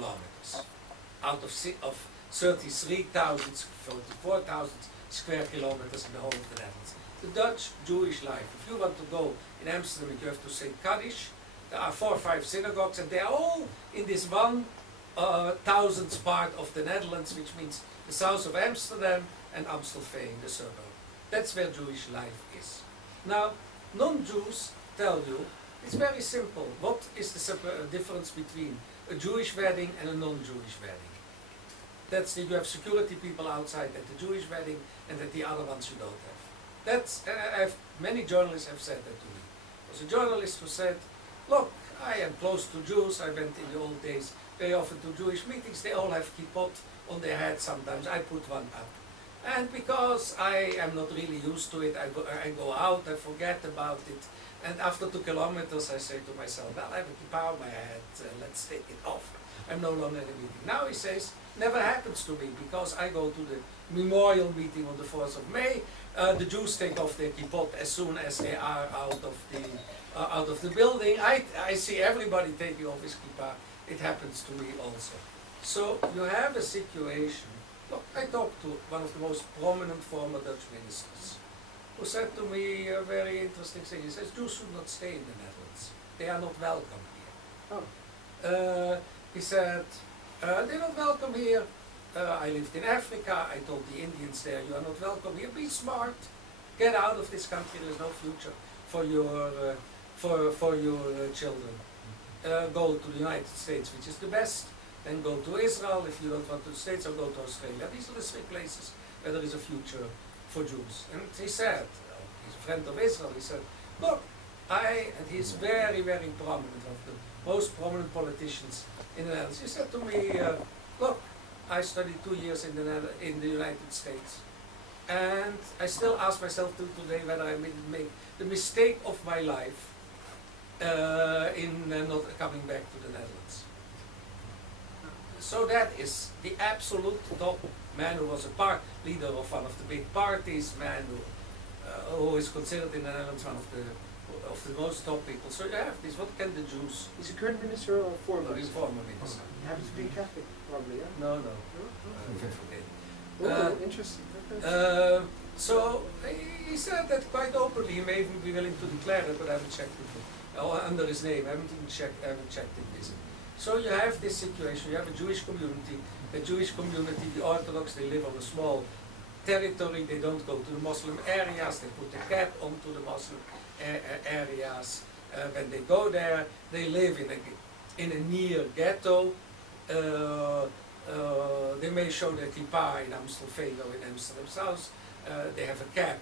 kilometers out of 33,000, 44,000 square kilometers in the whole of the Netherlands. The Dutch Jewish life. If you want to go in Amsterdam, you have to say Kaddish. There are 4 or 5 synagogues, and they are all in this 1,000th part of the Netherlands, which means the south of Amsterdam and Amstelveen, the suburb. That's where Jewish life is. Now, non-Jews tell you it's very simple. What is the difference between a Jewish wedding and a non-Jewish wedding? That's that you have security people outside at the Jewish wedding, and at the other ones you don't have. That's many journalists have said that to me. There was a journalist who said, "Look, I am close to Jews. I went in the old days very often to Jewish meetings. They all have kippot on their head. Sometimes I put one up, and because I am not really used to it, I go out. I forget about it." And after 2 kilometers, I say to myself, "Well, I have a kippah on my head. Let's take it off. I'm no longer in a meeting." Now he says, "Never happens to me because I go to the memorial meeting on the 4th of May. The Jews take off their kippot as soon as they are out of the building. I see everybody taking off his kippah. It happens to me also." So you have a situation. Look, I talked to one of the most prominent former Dutch ministers, who said to me a very interesting thing. He says, "Jews should not stay in the Netherlands. They are not welcome here." Oh. He said, "They're not welcome here. I lived in Africa. I told the Indians there, you are not welcome here. Be smart. Get out of this country. There is no future for your children. Go to the United States, which is the best. Then go to Israel if you don't want to the States, or go to Australia. These are the 3 places where there is a future for Jews." And he said, he's a friend of Israel, he said, "Look, and he's very, very prominent, one of the most prominent politicians in the Netherlands. He said to me, look, I studied 2 years in the United States, and I still ask myself till today whether I made the mistake of my life in not coming back to the Netherlands." So that is the absolute top man who was a leader of one of the big parties, man who is considered in the Netherlands one of the most top people. So you have this. What can the Jews? He's a current minister or former? No, he's former minister. He happens to be Catholic, probably, yeah? No. Interesting. So he said that quite openly. He may even be willing to declare it, but I haven't checked it under his name. I haven't checked it with him. So you have this situation. You have a Jewish community. The Jewish community, the Orthodox, they live on a small territory. They don't go to the Muslim areas. They put a cap onto the Muslim areas. When they go there, they live in a near ghetto. They may show their kippah in Amstelveen or in Amsterdam South. They have a cap,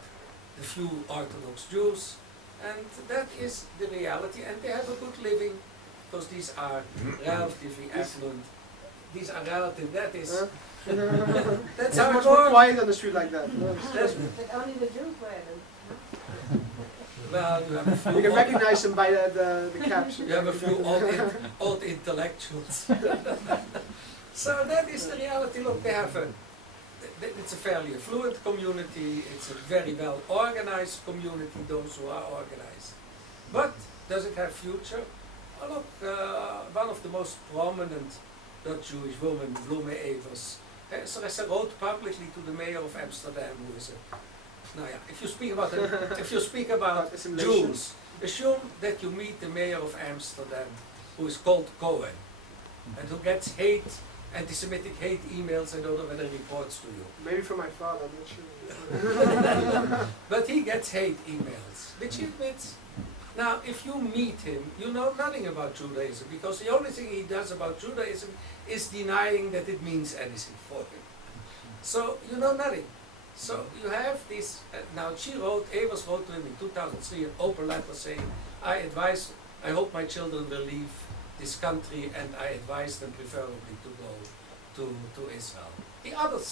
the few Orthodox Jews, and that is the reality. And they have a good living because these are relatively affluent. These are relative. That is. That's how much it more works. quiet on the street like that. But only the Jews wear them. Well, you have a few. You can recognize them by the caps. You have a few old intellectuals. So that is the reality. Look, they have it's a fairly affluent community. It's a very well organized community. Those who are organized, but does it have future? Well, look, one of the most prominent Dutch Jewish women, Bloeme Evers, so wrote publicly to the mayor of Amsterdam, who is if you speak about Jews, assume that you meet the mayor of Amsterdam, who is called Cohen, and who gets anti-Semitic hate emails. I don't know whether he reports to you. Maybe from my father, I'm not sure. But he gets hate emails, which he admits. Now, if you meet him, you know nothing about Judaism, because the only thing he does about Judaism is denying that it means anything for him. So you know nothing. So you have this. Now Evers wrote to him in 2003 an open letter saying, I hope my children will leave this country, and I advise them preferably to go to Israel. The others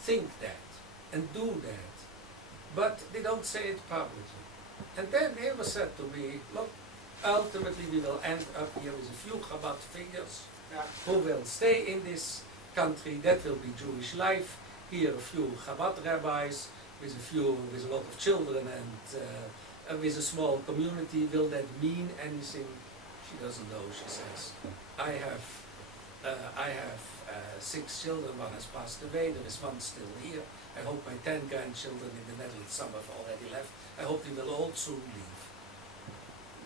think that and do that, but they don't say it publicly. And then Evers said to me, look, ultimately we will end up here with a few Chabad figures who will stay in this country. That will be Jewish life. Here a few Chabad rabbis with a lot of children and with a small community. Will that mean anything? She doesn't know, she says. I have I have 6 children, one has passed away, there is one still here. I hope my 10 grandchildren in the Netherlands, some have already left. I hope they will all soon leave.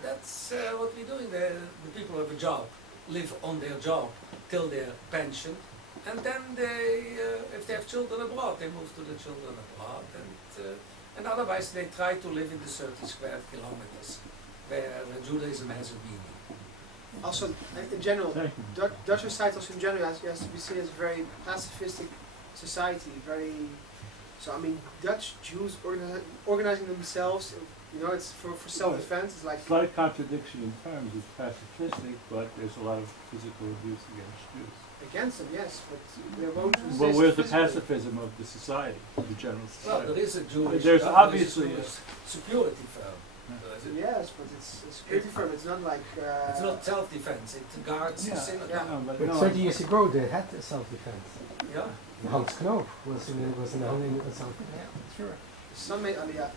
That's what we're doing. The people have a job, live on their job till their pension, and then they, if they have children abroad, they move to the children abroad, and otherwise they try to live in the 30 square kilometers where Judaism has a meaning. Also, in general, Dutch society also in general has to be seen as a very pacifistic society. So I mean, Dutch Jews organizing themselves, you know, it's for self-defense. It's like slight contradiction in terms. It's pacifistic, but there's a lot of physical abuse against Jews. Against them, yes, but they won't resist. Well, where's the physically. pacifism of the society, the general Well, society? there is a Jewish, There's obviously a security firm. Yes, but it's a security firm. It's not like. It's not self-defense, it guards the synagogue. Yeah. no, but But no, 20 years ago they had self-defense. Yeah. Hans Knoop was an army with self-defense. sure. Some may, yeah,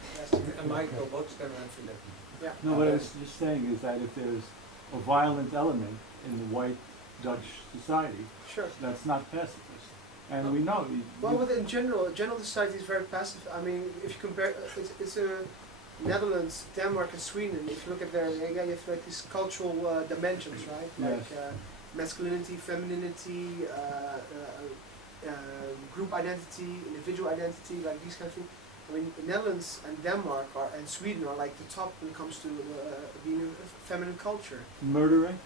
And Michael Botstem and Philip. yeah. No, what I was just saying is that if there's a violent element in the white Dutch society, Sure. that's not pacifist. And we know. Well, but in general society is very passive. I mean, if you compare, it's a Netherlands, Denmark, and Sweden. If you look at their, you have like these cultural dimensions, right? Like masculinity, femininity, group identity, individual identity, like these kind of things. I mean, Netherlands and Denmark and Sweden are like the top when it comes to being a feminine culture. Murdering?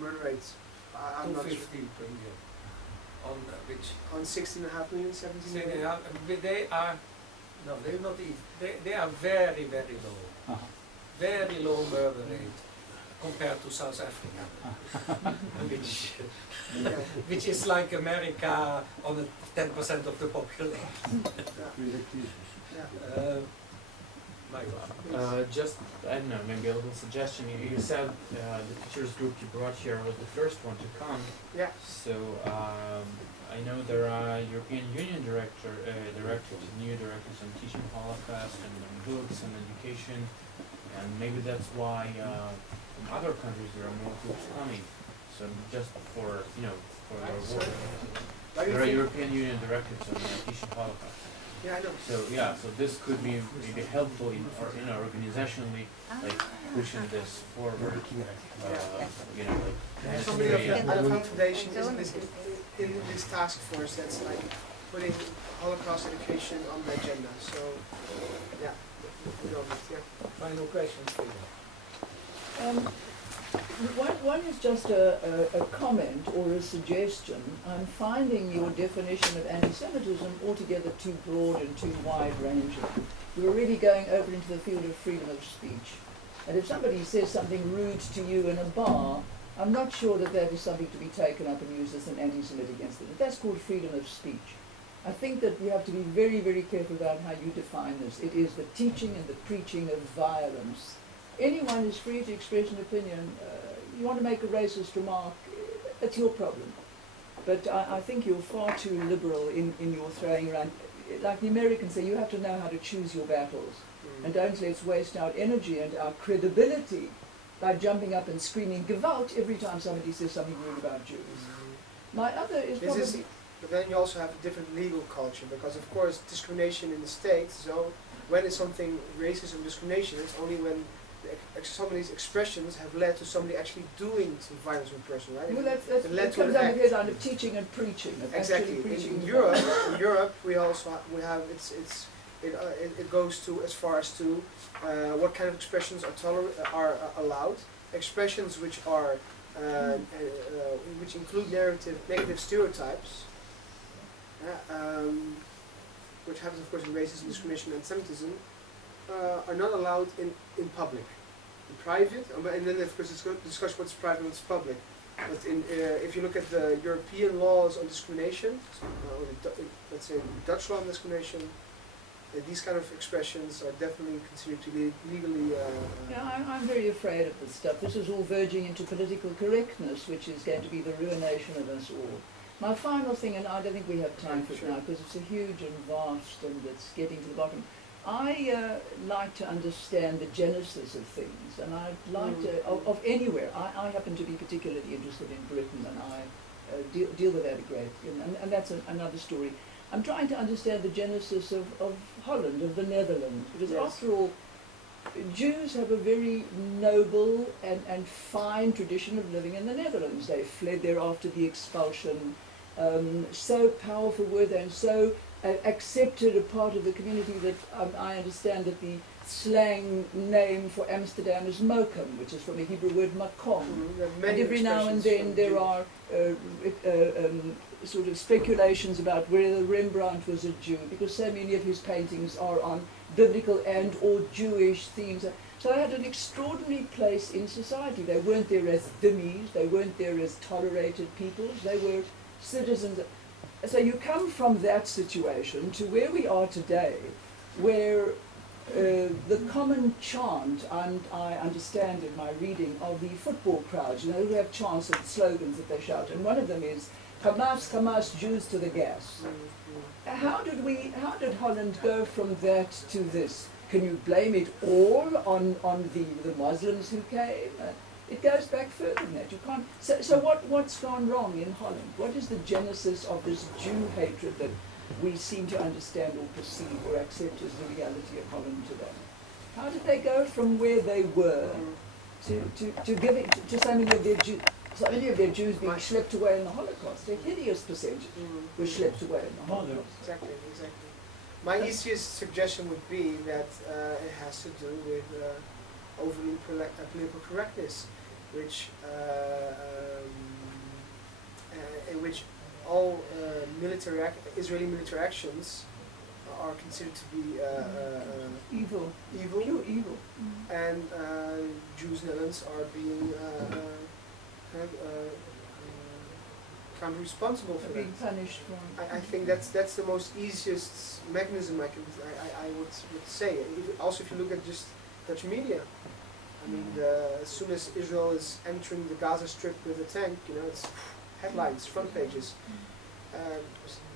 Murder rates. I'm not sure. 250 per year. On which? On 16.5 million, 17 Say million. they are, they are, no, they're not even, they are very, very low. Uh-huh. Very low murder rate compared to South Africa. which is like America on the 10% of the population. Yeah. Michael. Just, I don't know, maybe a little suggestion. You said the teachers group you brought here was the first one to come. Yeah. So I know there are European Union directives, new directives on teaching Holocaust and on books and education, and maybe that's why from other countries there are more groups coming. So just for for your work, there are European Union directives on teaching Holocaust. Yeah, I know. So this could be maybe helpful organizationally, like pushing this forward. Somebody at the foundation is in this task force that's like putting Holocaust education on the agenda. So, yeah. Final questions for you. One is just a comment or a suggestion. I'm finding your definition of anti-Semitism altogether too broad and too wide-ranging. You're really going over into the field of freedom of speech. And if somebody says something rude to you in a bar, I'm not sure that that is something to be taken up and used as an anti-Semitic incident. That's called freedom of speech. I think that we have to be very, very careful about how you define this. It is the teaching and the preaching of violence. Anyone is free to express an opinion. You want to make a racist remark, it's your problem. But I think you're far too liberal in your throwing around. Like the Americans say, you have to know how to choose your battles. And don't let's waste our energy and our credibility by jumping up and screaming Gewalt every time somebody says something rude about Jews. My other is probably... But then you also have a different legal culture, because of course discrimination in the States, so when it's something racism discrimination, it's only when some of these expressions have led to somebody actually doing some violence with a person, right? Well, that to comes an under act. the headline of teaching and preaching. Of Exactly. preaching In Europe, we have it goes to as far as to what kind of expressions are allowed. Expressions which are which include negative stereotypes, which happens of course in racism, discrimination, and anti-Semitism, are not allowed in public. In private, and then of course it's going to discuss what's private and what's public. But if you look at the European laws on discrimination, let's say Dutch law on discrimination, these kind of expressions are definitely considered to be legally... Yeah, I'm very afraid of this stuff. This is all verging into political correctness, which is going to be the ruination of us all. My final thing, and I don't think we have time for it now, because it's a huge and vast, and it's getting to the bottom. I like to understand the genesis of things, and I'd like to, of anywhere. I happen to be particularly interested in Britain, and I deal with that a great deal, and that's another story. I'm trying to understand the genesis of Holland, of the Netherlands, because Yes. after all, Jews have a very noble and fine tradition of living in the Netherlands. They fled there after the expulsion. So powerful were they, and so accepted a part of the community that I understand that the slang name for Amsterdam is Mokum, which is from the Hebrew word makom. There are And many every now and expressions then from there Jews. are sort of speculations about whether Rembrandt was a Jew, because so many of his paintings are on biblical and or Jewish themes. So they had an extraordinary place in society. They weren't there as dhimmis, they weren't there as tolerated peoples, they were citizens. So you come from that situation to where we are today, where the common chant, and I understand in my reading, of the football crowds, who have chants and slogans that they shout, and one of them is, Hamas, Hamas, Jews to the gas. How did Holland go from that to this? Can you blame it all on the Muslims who came? It goes back further than that. You can't. So what's gone wrong in Holland? What is the genesis of this Jew hatred that we seem to understand or perceive or accept as the reality of Holland today? How did they go from where they were to giving to so many of their Jews being schlepped away in the Holocaust? A hideous percentage were schlepped away in the Holocaust. Exactly. My easiest suggestion would be that it has to do with overly political correctness, which in which all Israeli military actions are considered to be Evil. Pure evil. And Jews in the Netherlands are being kind of responsible for that. Being punished for. I think that's the most easiest mechanism I would say. Also, if you look at just Dutch media, I mean, as soon as Israel is entering the Gaza Strip with a tank, it's headlines, front pages.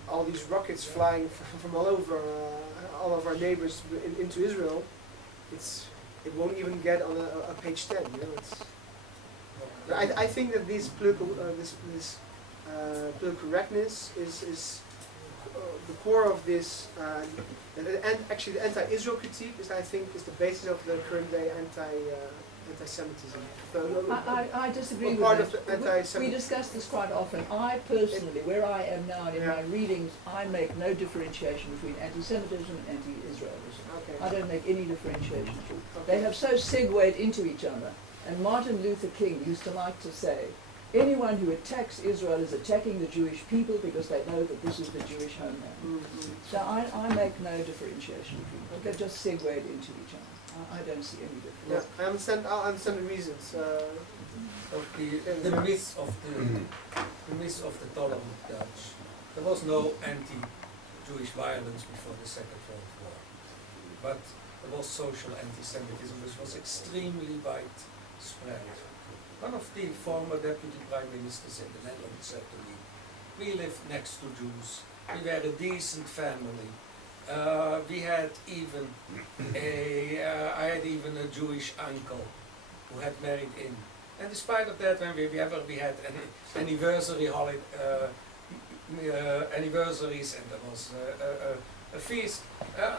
All these rockets flying from all over, all of our neighbors into Israel. It won't even get on a page 10. I think that this political correctness is the core of this, and actually the anti-Israel critique is the basis of the current day anti-Semitism. I disagree with part that. of the anti-Semitism. We discuss this quite often. I personally, where I am now in my readings, I make no differentiation between anti-Semitism and anti-Israelism. Okay. I don't make any differentiation. Okay. They have so segued into each other. And Martin Luther King used to like to say, anyone who attacks Israel is attacking the Jewish people because they know that this is the Jewish homeland. So I make no differentiation between them. They've just segued into each other. I don't see any difference. Yeah, I understand the reasons. Of the myth of the tolerant Dutch. There was no anti-Jewish violence before the Second World War, but there was social anti-Semitism, which was extremely widespread. One of the former deputy prime ministers in the Netherlands said to me, "We lived next to Jews. We were a decent family. I had even a Jewish uncle who had married in. And despite of that, whenever we had an anniversary anniversaries and there was a feast,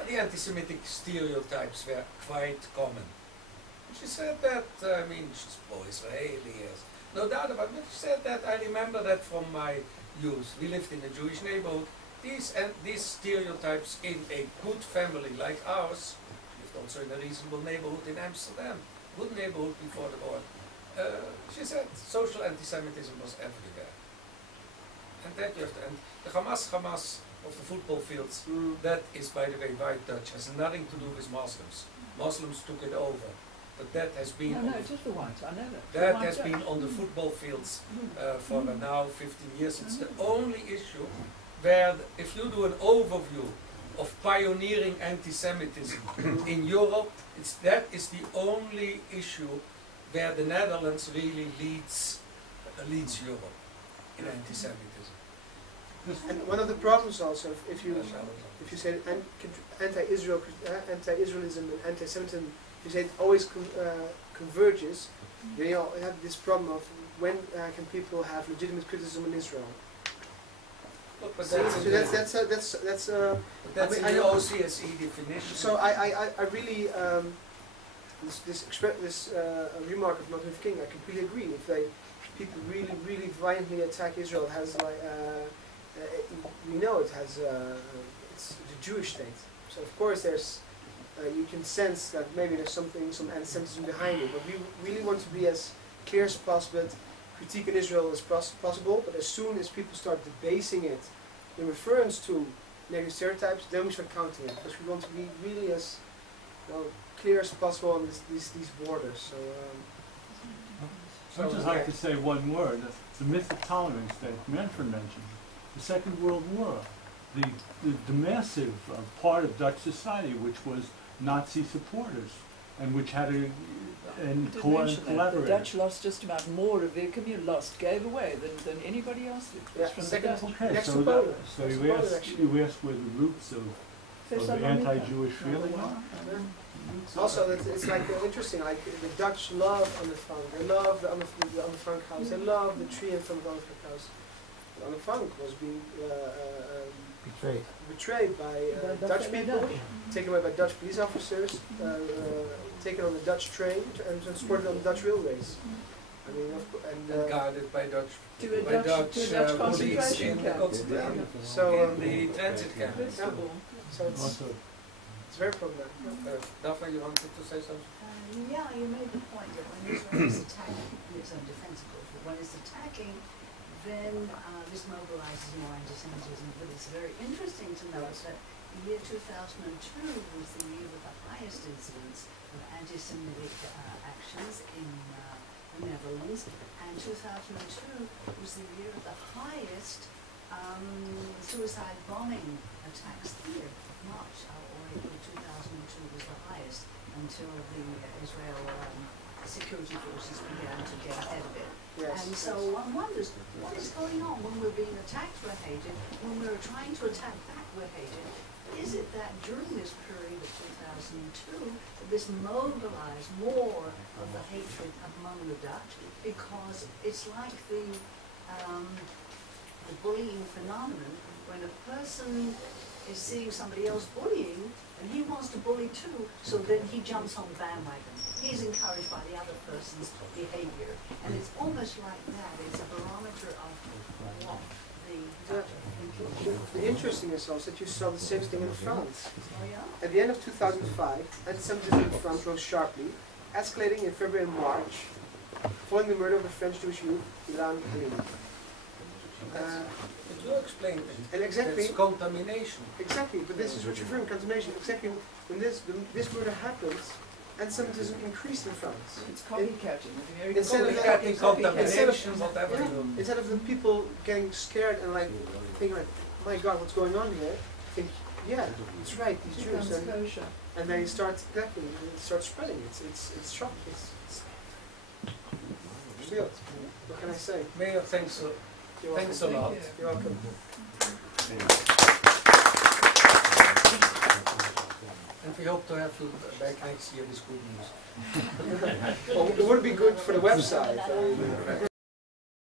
the anti-Semitic stereotypes were quite common." She said that, she's pro-Israeli, yes, no doubt about it, but she said that, I remember that from my youth. We lived in a Jewish neighborhood. These stereotypes in a good family like ours, lived also in a reasonable neighborhood in Amsterdam, good neighborhood before the war. She said social anti-Semitism was everywhere. And that you have to, and the Hamas of the football fields, that is, by the way, white Dutch, has nothing to do with Muslims. Muslims took it over. But that has been It's just the whites, I know that. that has been on the football fields for now 15 years. It's the only issue where, if you do an overview of pioneering anti-Semitism in Europe, that is the only issue where the Netherlands really leads Europe in anti-Semitism. And one of the problems also, if you say anti-Israelism and anti-Semitism, you say it always converges. You have this problem of when can people have legitimate criticism in Israel? Look, but So that's but that's I in mean, the I know- OCSE definition. So I really this remark of Martin Luther King, I completely agree. If people really violently attack Israel, it has like we know it has it's the Jewish state. So of course there's you can sense that maybe there's some anti-Semitism behind it. But we really want to be as clear as possible. Critique in Israel as possible, but as soon as people start debasing it in reference to negative stereotypes, then we start counting it, because we want to be really as clear as possible on these borders. I'd just like to say one word, the myth of tolerance that Manfred mentioned, the Second World War, the massive part of Dutch society which was Nazi supporters and which had a The Dutch lost just about more of their community, gave away than anybody else did. It was from the Dutch. Okay, Next so, to Poland. so Next to you Poland, ask actually. where the roots of the Thessalonica. anti-Jewish feeling are? Also, it's like interesting. Like the Dutch love Anne Frank. They love the Anne Frank house. They love the tree in front of the Anne Frank house. Anne Frank was being betrayed by Dutch people, taken away by Dutch police officers, taken on the Dutch train and transported on the Dutch railways. I mean, and guarded by Dutch To a Dutch police concentration in the camp. concentration So in the transit camp. so it's very problematic. Daphne, you wanted to say something? Yeah, you made the point that when Israel is attacking, it's on defense, of course, but when it's attacking, then this mobilizes more anti-Semitism. But it's very interesting to note that the year 2002 was the year with the highest incidence of anti-Semitic actions in the Netherlands, and 2002 was the year of the highest suicide bombing attacks here. March or April 2002 was the highest until the Israel security forces began to get ahead of it. Yes. And so one wonders, what is going on when we're being attacked, we're hated, when we're trying to attack back, we're hated? Is it that during this period of 2002, this mobilized more of the hatred among the Dutch? Because it's like the bullying phenomenon, when a person is seeing somebody else bullying, and he wants to bully too, so then he jumps on the bandwagon. He's encouraged by the other person's behavior. And it's almost like that. It's a barometer of what the Dutch are thinking. The interesting is also that you saw the same thing in France. Oh, yeah? At the end of 2005, anti-Semitism in France rose sharply, escalating in February and March, following the murder of the French Jewish youth, Ilan Halimi. But you explained it. And exactly, It's contamination. exactly, but this is what you're referring to, contamination. Exactly, when this murder happened, anti-Semitism increased in France. It's copycatting. Instead of Copycatting, contamination, Yeah. whatever Yeah. you Instead of the people getting scared and like thinking like, my God, what's going on here? Think, yeah, it's right, these Jews, and they start exactly, they start spreading. It's shocking. It's real. What can I say? Meir, thanks You're thanks a welcome. lot. You're welcome. And we hope to have you back next year with good news. Well, it would be good for the website.